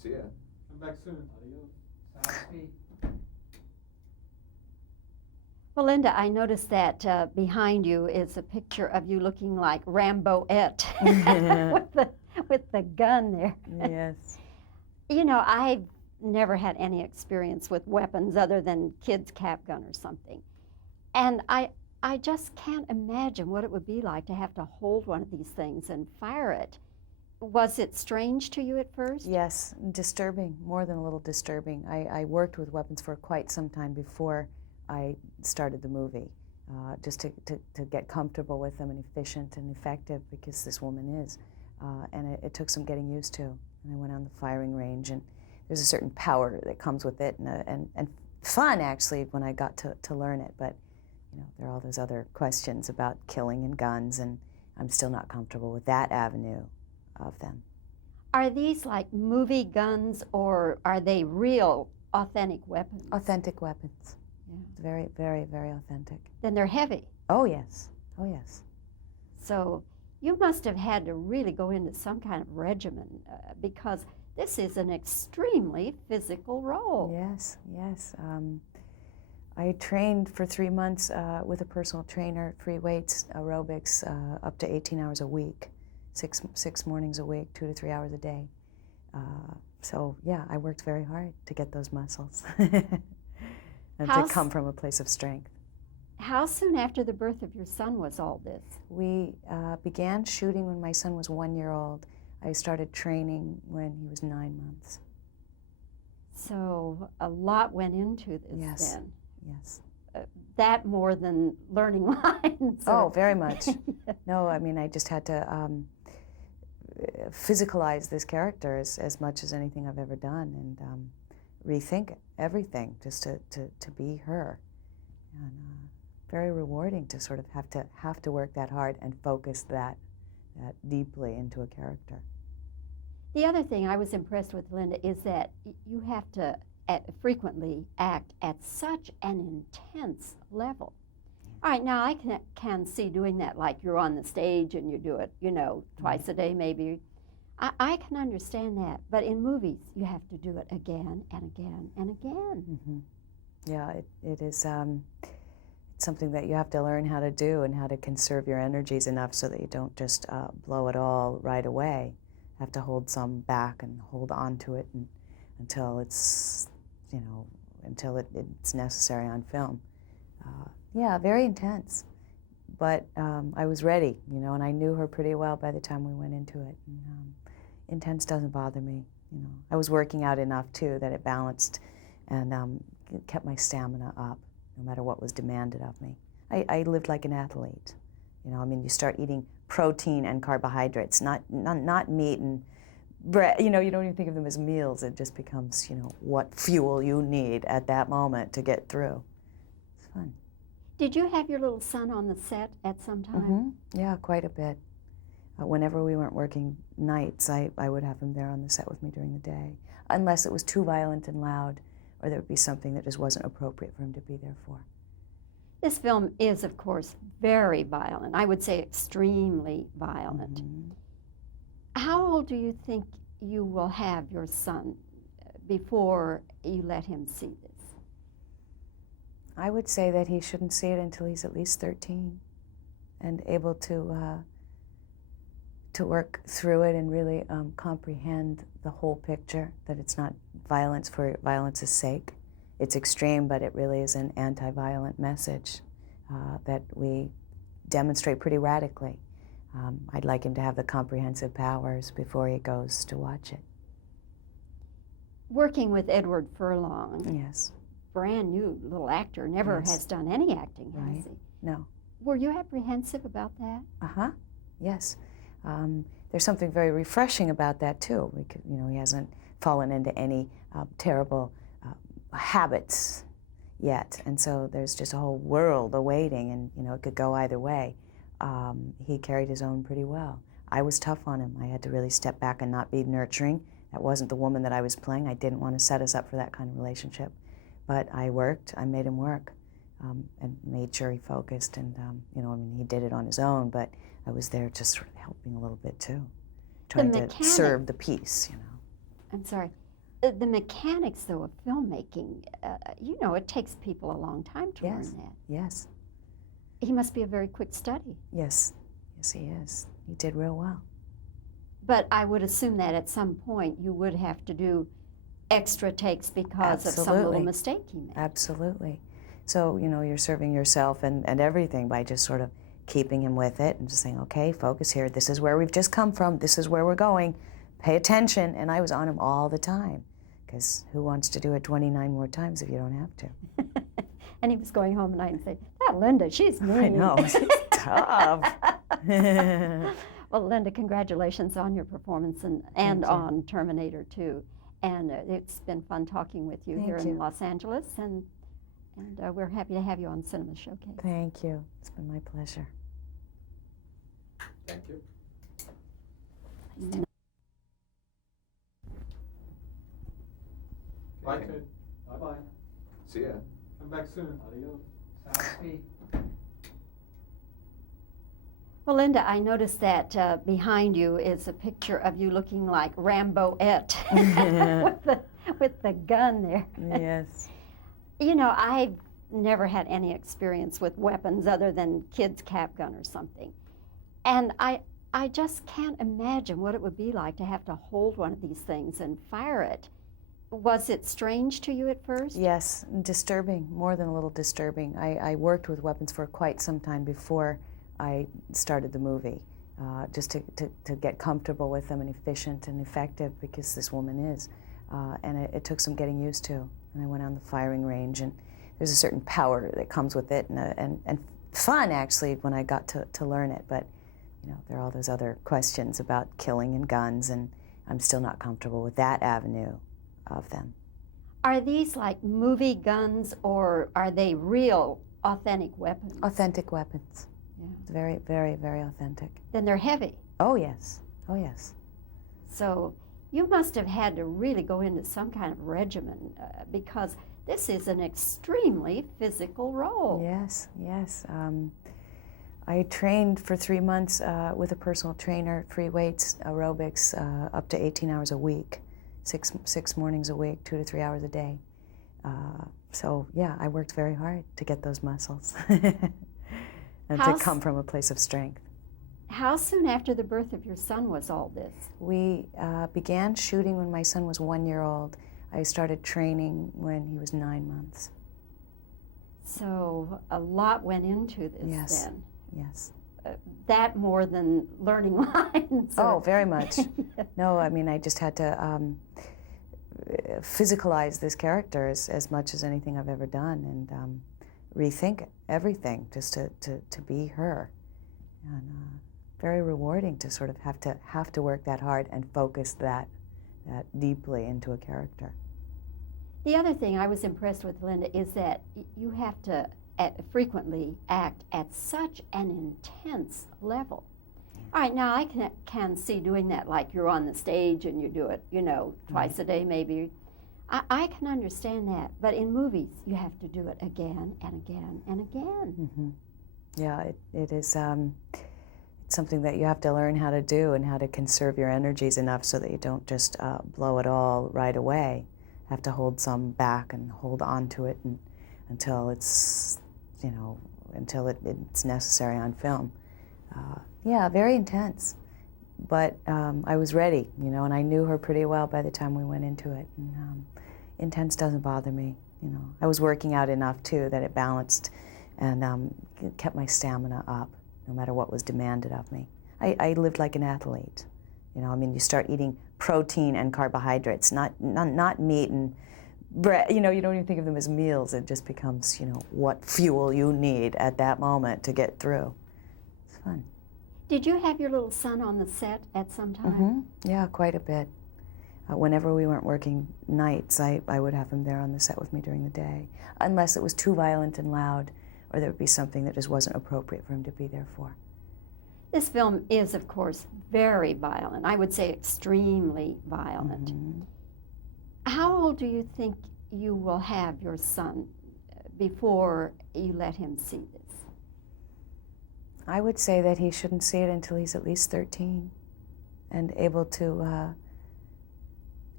See ya. Come back soon. Adios. Well, Linda, I noticed that behind you is a picture of you looking like Rambo-ette with the gun there. Yes. You know, I've never had any experience with weapons other than kids' cap gun or something. And I just can't imagine what it would be like to have to hold one of these things and fire it. Was it strange to you at first? Yes, disturbing, more than a little disturbing. I worked with weapons for quite some time before I started the movie, just to get comfortable with them and efficient and effective, because this woman is. And it took some getting used to. And I went on the firing range, and there's a certain power that comes with it, and fun, actually, when I got to learn it. But, you know, there are all those other questions about killing and guns, and I'm still not comfortable with that avenue of them. Are these like movie guns, or are they real, authentic weapons? Authentic weapons. Yeah. Very, very, very authentic. Then they're heavy. Oh, yes. Oh, yes. So you must have had to really go into some kind of regimen because this is an extremely physical role. Yes, yes. I trained for 3 months with a personal trainer, free weights, aerobics, up to 18 hours a week, six mornings a week, 2 to 3 hours a day. So yeah, I worked very hard to get those muscles and to come from a place of strength. How soon after the birth of your son was all this? We began shooting when my son was 1 year old. I started training when he was 9 months. So a lot went into this Yes. then. Yes. That more than learning lines. Oh, very much. No, I mean, I just had to physicalize this character as much as anything I've ever done, and rethink everything just to be her. And very rewarding to sort of have to work that hard and focus that deeply into a character. The other thing I was impressed with, Linda, is that you have to frequently act at such an intense level. All right, now I can see doing that, like you're on the stage and you do it, you know, twice a day maybe. I can understand that, but in movies you have to do it again and again and again. Mm-hmm. Yeah, it is it's something that you have to learn how to do and how to conserve your energies enough so that you don't just blow it all right away. You have to hold some back and hold on to it until it's, you know, until it's necessary on film. Yeah, very intense. But I was ready, you know, and I knew her pretty well by the time we went into it. And, intense doesn't bother me, you know. I was working out enough, too, that it balanced and kept my stamina up, no matter what was demanded of me. I lived like an athlete, you know. I mean, you start eating protein and carbohydrates, not meat and bread. You know, you don't even think of them as meals. It just becomes, you know, what fuel you need at that moment to get through. It's fun. Did you have your little son on the set at some time? Mm-hmm. Yeah, quite a bit. Whenever we weren't working nights, I would have him there on the set with me during the day, unless it was too violent and loud, or there would be something that just wasn't appropriate for him to be there for. This film is, of course, very violent. I would say extremely violent. Mm-hmm. How old do you think you will have your son before you let him see this? I would say that he shouldn't see it until he's at least 13 and able to work through it and really comprehend the whole picture, that it's not violence for violence's sake. It's extreme, but it really is an anti-violent message that we demonstrate pretty radically. I'd like him to have the comprehensive powers before he goes to watch it. Working with Edward Furlong, Yes. brand new little actor, never Yes. has done any acting, has Right. he? No. Were you apprehensive about that? Uh-huh. Yes. There's something very refreshing about that, too. You know, he hasn't fallen into any terrible habits yet, and so there's just a whole world awaiting, and, you know, it could go either way. He carried his own pretty well. I was tough on him. I had to really step back and not be nurturing. That wasn't the woman that I was playing. I didn't want to set us up for that kind of relationship. But I worked. I made him work and made sure he focused. And, you know, I mean, he did it on his own, but I was there just sort of helping a little bit, too, trying to serve the piece, you know. I'm sorry. The mechanics, though, of filmmaking, you know, it takes people a long time to learn that. Yes. He must be a very quick study. Yes. Yes, he is. He did real well. But I would assume that at some point you would have to do extra takes because of some little mistake he made. Absolutely. So, you know, you're serving yourself and everything by just sort of keeping him with it and just saying, okay, focus here. This is where we've just come from. This is where we're going. Pay attention. And I was on him all the time, because who wants to do it 29 more times if you don't have to? And he was going home at night and saying, that Linda, she's mean. I know, she's tough. Well, Linda, congratulations on your performance and on Terminator 2. And it's been fun talking with you here in Los Angeles, and we're happy to have you on Cinema Showcase. Thank you. It's been my pleasure. Thank you. Bye, kid. Bye-bye. See ya. Come back soon. Adios. Sassy. Well, Linda, I noticed that behind you is a picture of you looking like Rambo-ette with the gun there. Yes. You know, I've never had any experience with weapons other than kids' cap gun or something. And I just can't imagine what it would be like to have to hold one of these things and fire it. Was it strange to you at first? Yes, disturbing, more than a little disturbing. I worked with weapons for quite some time before I started the movie, just to get comfortable with them and efficient and effective, because this woman is. And it took some getting used to. And I went on the firing range, and there's a certain power that comes with it, and fun, actually, when I got to learn it. But, you know, there are all those other questions about killing and guns, and I'm still not comfortable with that avenue of them. Are these like movie guns, or are they real, authentic weapons? Authentic weapons. Yeah. Very, very, very authentic. Then they're heavy. Oh, yes. Oh, yes. So you must have had to really go into some kind of regimen, because this is an extremely physical role. Yes, yes. I trained for 3 months with a personal trainer, free weights, aerobics, up to 18 hours a week, six mornings a week, 2 to 3 hours a day. So yeah, I worked very hard to get those muscles and to come from a place of strength. How soon after the birth of your son was all this? We began shooting when my son was 1 year old. I started training when he was 9 months. So a lot went into this then. Yes. That more than learning lines. Oh, very much. No, I mean, I just had to physicalize this character as much as anything I've ever done, and rethink everything just to be her. And very rewarding to sort of have to work that hard and focus that deeply into a character. The other thing I was impressed with, Linda, is that you have to frequently act at such an intense level. All right, now I can see doing that, like you're on the stage and you do it, you know, twice a day maybe. I can understand that, but in movies you have to do it again and again and again. Mm-hmm. Yeah, it is it's something that you have to learn how to do, and how to conserve your energies enough so that you don't just blow it all right away. Have to hold some back and hold on to it until it's, you know, until it's necessary on film. Yeah, very intense. But I was ready, you know, and I knew her pretty well by the time we went into it. And intense doesn't bother me, you know. I was working out enough, too, that it balanced and kept my stamina up, no matter what was demanded of me. I lived like an athlete, you know. I mean, you start eating protein and carbohydrates, not meat and bread. You know, you don't even think of them as meals. It just becomes, you know, what fuel you need at that moment to get through. It's fun. Did you have your little son on the set at some time? Mm-hmm. Yeah, quite a bit. Whenever we weren't working nights, I would have him there on the set with me during the day, unless it was too violent and loud, or there would be something that just wasn't appropriate for him to be there for. This film is, of course, very violent. I would say extremely violent. Mm-hmm. How old do you think you will have your son before you let him see this? I would say that he shouldn't see it until he's at least 13 and able to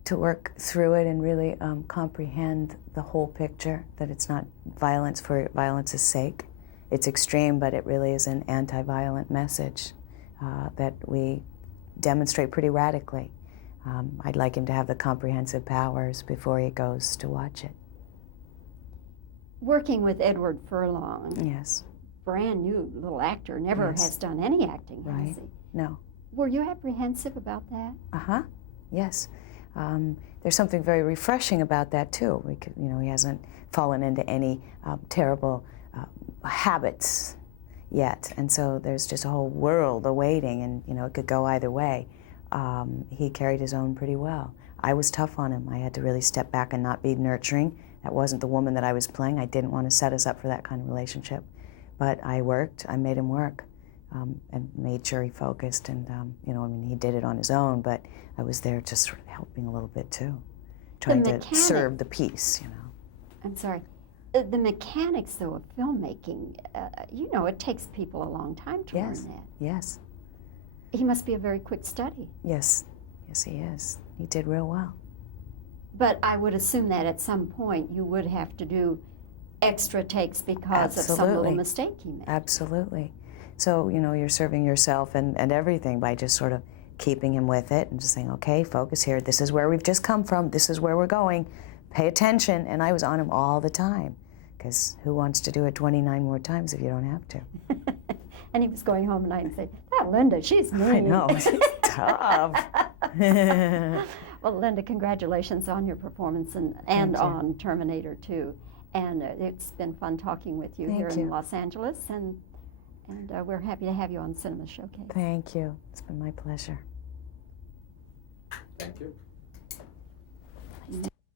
to work through it and really comprehend the whole picture, that it's not violence for violence's sake. It's extreme, but it really is an anti-violent message that we demonstrate pretty radically. I'd like him to have the comprehensive powers before he goes to watch it. Working with Edward Furlong, Yes. brand new little actor, never Yes. has done any acting, Right. has he? No. Were you apprehensive about that? Uh-huh. Yes. There's something very refreshing about that too. He hasn't fallen into any terrible habits yet, and so there's just a whole world awaiting, and it could go either way. He carried his own pretty well. I was tough on him. I had to really step back and not be nurturing. That wasn't the woman that I was playing. I didn't want to set us up for that kind of relationship, but I made him work, and made sure he focused, and he did it on his own, but I was there just sort of helping a little bit too, trying to serve the piece. I'm sorry. The mechanics, though, of filmmaking, it takes people a long time to learn that. Yes. He must be a very quick study. Yes. Yes, he is. He did real well. But I would assume that at some point you would have to do extra takes because of some little mistake he made. Absolutely. So, you're serving yourself and everything by just sort of keeping him with it and just saying, okay, focus here. This is where we've just come from. This is where we're going. Pay attention. And I was on him all the time, because who wants to do it 29 more times if you don't have to? And he was going home at night and saying, that Linda, she's mean. I know, she's tough. Well, Linda, congratulations on your performance and on Terminator 2. And it's been fun talking with you here in Los Angeles, and we're happy to have you on Cinema Showcase. Thank you. It's been my pleasure. Thank you.